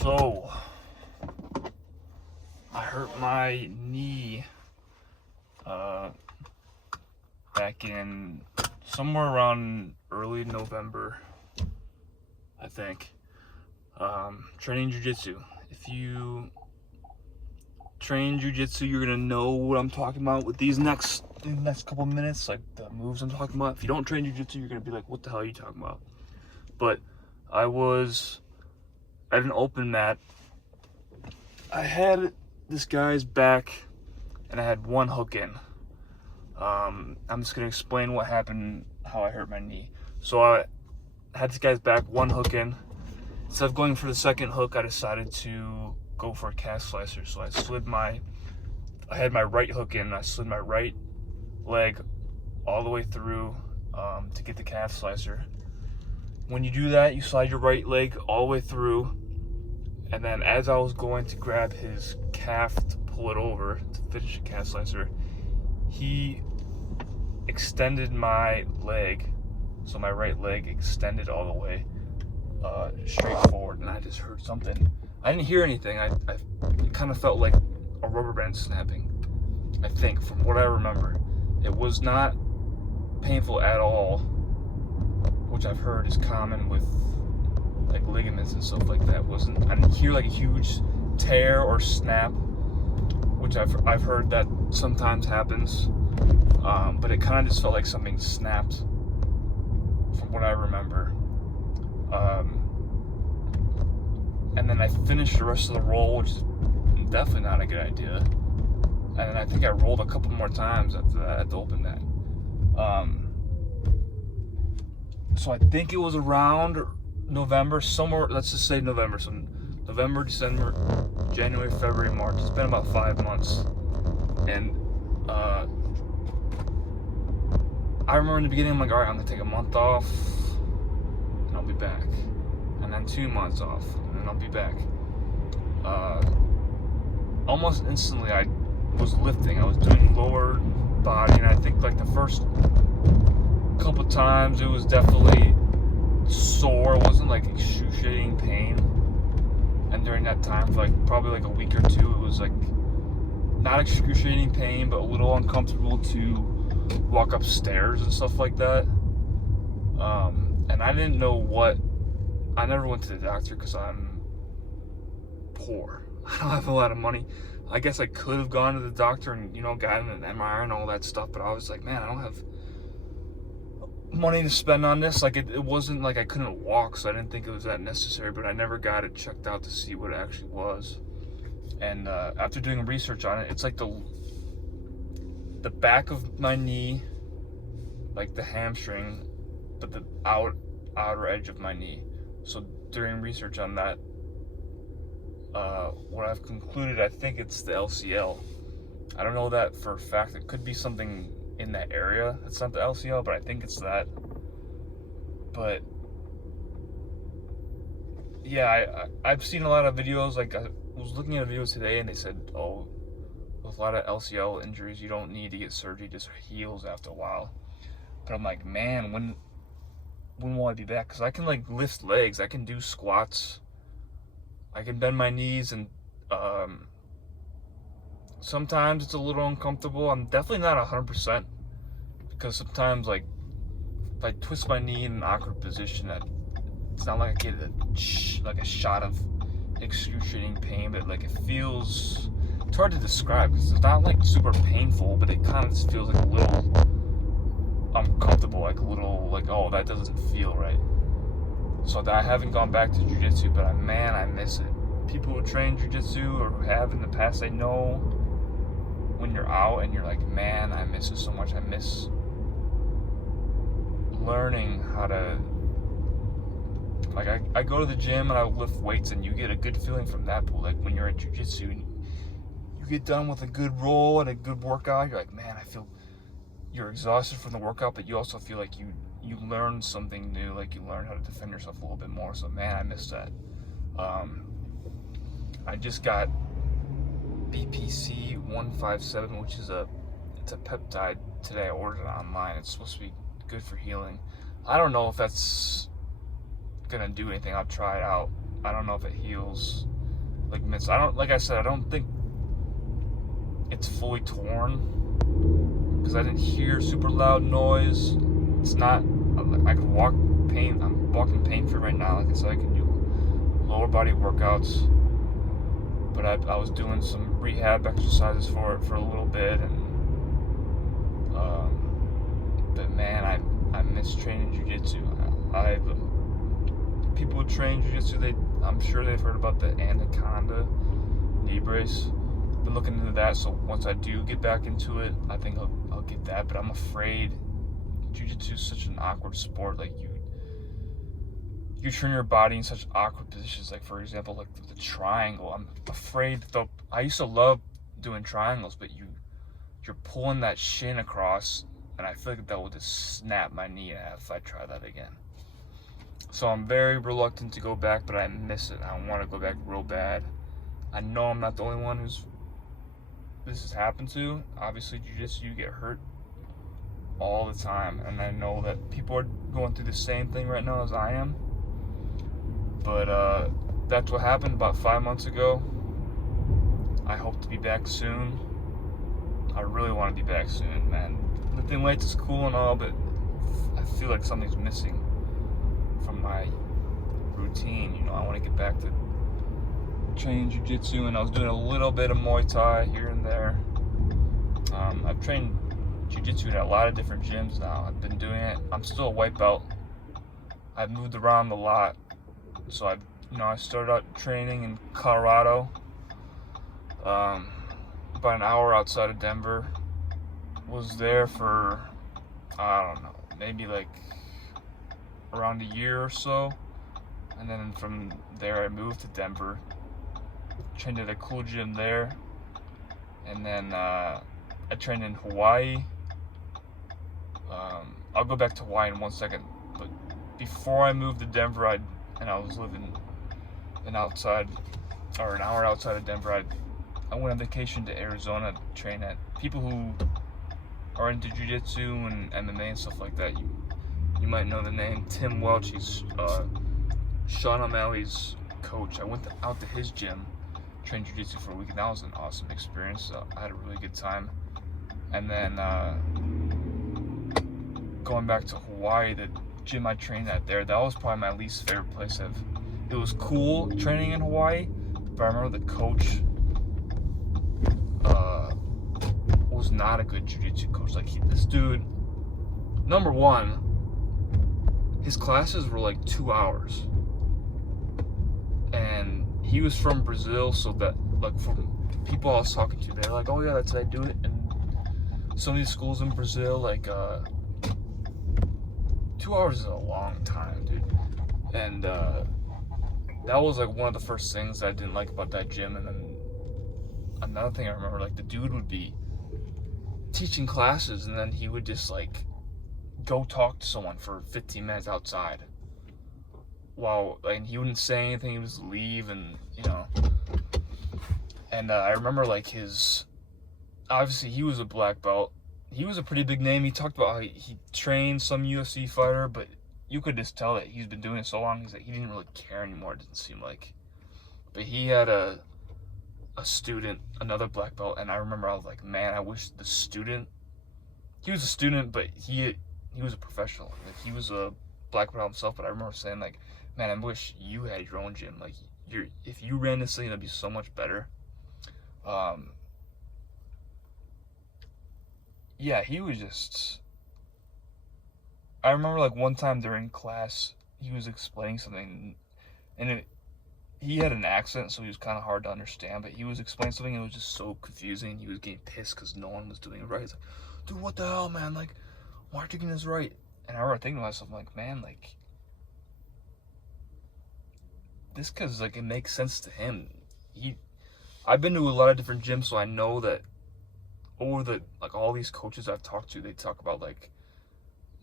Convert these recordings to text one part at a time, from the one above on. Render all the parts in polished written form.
So, I hurt my knee back in somewhere around early November, I think. Training jiu-jitsu. If you train jiu-jitsu, you're gonna know what I'm talking about with these next couple minutes, like the moves I'm talking about. If you don't train jiu-jitsu, you're gonna be like, what the hell are you talking about? But I was at an open mat. I had this guy's back and I had one hook in. I'm just gonna explain what happened, how I hurt my knee. So I had this guy's back, one hook in. Instead of going for the second hook, I decided to go for a calf slicer. So I had my right hook in, and I slid my right leg all the way through to get the calf slicer. When you do that, you slide your right leg all the way through, and then as I was going to grab his calf to pull it over to finish the calf slicer, he extended my leg, so my right leg extended all the way straight forward, and I just heard something. I didn't hear anything. It kind of felt like a rubber band snapping, I think, from what I remember. It was not painful at all, which I've heard is common with like ligaments and stuff like that. I didn't hear like a huge tear or snap, which I've heard that sometimes happens, but it kind of just felt like something snapped from what I remember. And then I finished the rest of the roll, which is definitely not a good idea. And then I think I rolled a couple more times after that at the open mat. So I think it was around November, somewhere, let's just say November. So November, December, January, February, March. It's been about 5 months. And I remember in the beginning, I'm like, all right, I'm gonna take a month off and I'll be back. And then 2 months off and then I'll be back. Almost instantly I was lifting. I was doing lower body, and I think like the first couple times it was definitely sore. It wasn't like excruciating pain. And during that time, for like probably like a week or two, it was like not excruciating pain, but a little uncomfortable to walk upstairs and stuff like that. And I didn't know what. I never went to the doctor because I'm poor. I don't have a lot of money. I guess I could have gone to the doctor and, gotten an MRI and all that stuff, but I was like, man, I don't have money to spend on this. Like, it wasn't like I couldn't walk, so I didn't think it was that necessary, but I never got it checked out to see what it actually was. And after doing research on it, it's like the back of my knee, like the hamstring, but the outer edge of my knee. So during research on that, what I've concluded, I think it's the LCL. I don't know that for a fact. It could be something in that area that's not the LCL, but I think it's that. But yeah, I've seen a lot of videos. Like, I was looking at a video today and they said, oh, with a lot of LCL injuries, you don't need to get surgery, it just heals after a while. But I'm like, man, when will I be back? Because I can like lift legs, I can do squats, I can bend my knees, and sometimes it's a little uncomfortable. I'm definitely not 100%, because sometimes like if I twist my knee in an awkward position, it's not like I get a shot of excruciating pain, but like it's hard to describe because it's not like super painful, but it kind of just feels like a little uncomfortable, like a little like, oh, that doesn't feel right. So I haven't gone back to jiu-jitsu, but man, I miss it. People who train jiu-jitsu or have in the past, they know when you're out and you're like, man, I miss it so much. I miss learning how to, like, I go to the gym and I lift weights, and you get a good feeling from that. But like when you're at jiu-jitsu, you get done with a good roll and a good workout, you're like, man, you're exhausted from the workout, but you also feel like you learn something new, like you learn how to defend yourself a little bit more. So man, I miss that. I just got BPC 157, which is it's a peptide today. I ordered it online. It's supposed to be good for healing. I don't know if that's gonna do anything. I'll try it out. I don't know if it heals ligaments. Like I said, I don't think it's fully torn because I didn't hear super loud noise. It's not. I could walk pain. I'm walking pain free right now. Like I said, I can do lower body workouts, but I was doing some rehab exercises for it for a little bit, and but man, I miss training jiu-jitsu. People who train jiu-jitsu, I'm sure they've heard about the anaconda knee brace. Been looking into that, so once I do get back into it, I think I'll get that. But I'm afraid jiu-jitsu is such an awkward sport. Like you turn your body in such awkward positions. Like for example, like the triangle. I'm afraid I used to love doing triangles, but you're pulling that shin across, and I feel like that will just snap my knee in half if I try that again. So I'm very reluctant to go back, but I miss it. I want to go back real bad. I know I'm not the only one who's this has happened to. Obviously, jiu-jitsu, you get hurt all the time, and I know that people are going through the same thing right now as I am. But that's what happened about 5 months ago. I hope to be back soon. I really want to be back soon, man. Lifting weights is cool and all, but I feel like something's missing from my routine. You know, I want to get back to training jiu-jitsu, and I was doing a little bit of Muay Thai here and there. I've trained jiu-jitsu at a lot of different gyms now. I've been doing it. I'm still a white belt. I've moved around a lot. So I started out training in Colorado, about an hour outside of Denver. Was there for, I don't know, maybe like around a year or so. And then from there I moved to Denver, trained at a cool gym there. And then I trained in Hawaii. I'll go back to Hawaii in 1 second. But before I moved to Denver, I was living an hour outside of Denver. I went on vacation to Arizona to train at people who are into jiu-jitsu and MMA and stuff like that. You might know the name Tim Welch. He's Sean O'Malley's coach. I went out to his gym, trained jiu-jitsu for a week, and that was an awesome experience. I had a really good time. And then going back to Hawaii, the gym I trained at there, that was probably my least favorite place. It was cool training in Hawaii, but I remember the coach was not a good jiu-jitsu coach. Like this dude, number one, his classes were like 2 hours, and he was from Brazil, so that like from people I was talking to, they're like, oh yeah, that's how I do it. And some of these schools in Brazil, like 2 hours is a long time, dude. And that was like one of the first things I didn't like about that gym. And then another thing I remember, like the dude would be teaching classes, and then he would just like go talk to someone for 15 minutes outside, and he wouldn't say anything. He would just leave, and and I remember like obviously he was a black belt. He was a pretty big name. He talked about how he trained some UFC fighter, but you could just tell that he's been doing it so long. He didn't really care anymore, it didn't seem like. But he had a student, another black belt, and I remember I was like, man, I wish the student, he was a student, but he was a professional. Like, he was a black belt himself, but I remember saying like, man, I wish you had your own gym. Like, if you ran this thing, that'd be so much better. Yeah, he was just, I remember like one time during class, he was explaining something, and he had an accent, so he was kind of hard to understand, but he was explaining something, and it was just so confusing. He was getting pissed because no one was doing it right. He's like, dude, what the hell, man? Like, why aren't you getting this right? And I remember thinking to myself, like, man, like, this because, like, it makes sense to him. I've been to a lot of different gyms, so I know that all these coaches I've talked to, they talk about, like,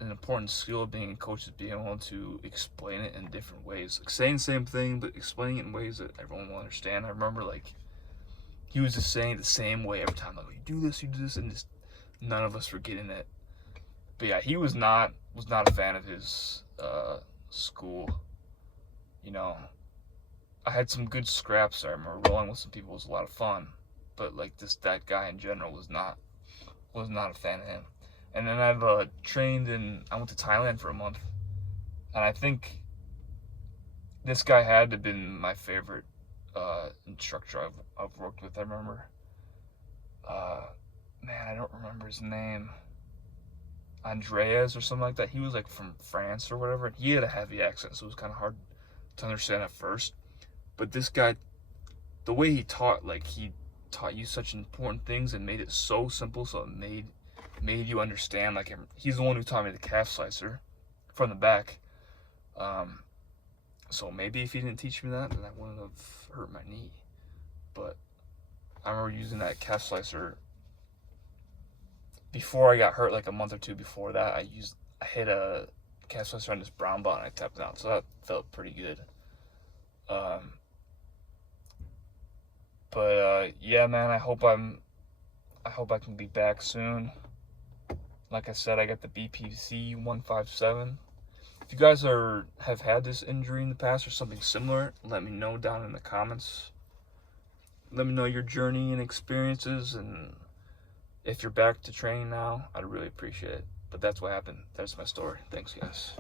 an important skill of being a coach is being able to explain it in different ways. Like saying the same thing, but explaining it in ways that everyone will understand. I remember, like, he was just saying it the same way every time. Like, you do this, and just none of us were getting it. But yeah, he was not a fan of his school. I had some good scraps. I remember rolling with some people was a lot of fun, but like that guy in general was not a fan of him. And then I've I went to Thailand for a month, and I think this guy had to have been my favorite instructor I've worked with. I remember, man, I don't remember his name. Andreas or something like that. He was like from France or whatever. He had a heavy accent, so it was kind of hard to understand at first. But this guy, the way he taught, like he taught you such important things and made it so simple, so it made you understand. Like he's the one who taught me the calf slicer from the back. So maybe if he didn't teach me that, then I wouldn't have hurt my knee. But I remember using that calf slicer before I got hurt, like a month or two before that. I hit a calf slicer on this brown belt and I tapped out, so that felt pretty good. Yeah, man, I hope I can be back soon. Like I said, I got the BPC 157. If you guys have had this injury in the past or something similar, let me know down in the comments. Let me know your journey and experiences, and if you're back to training now, I'd really appreciate it. But that's what happened. That's my story. Thanks, guys.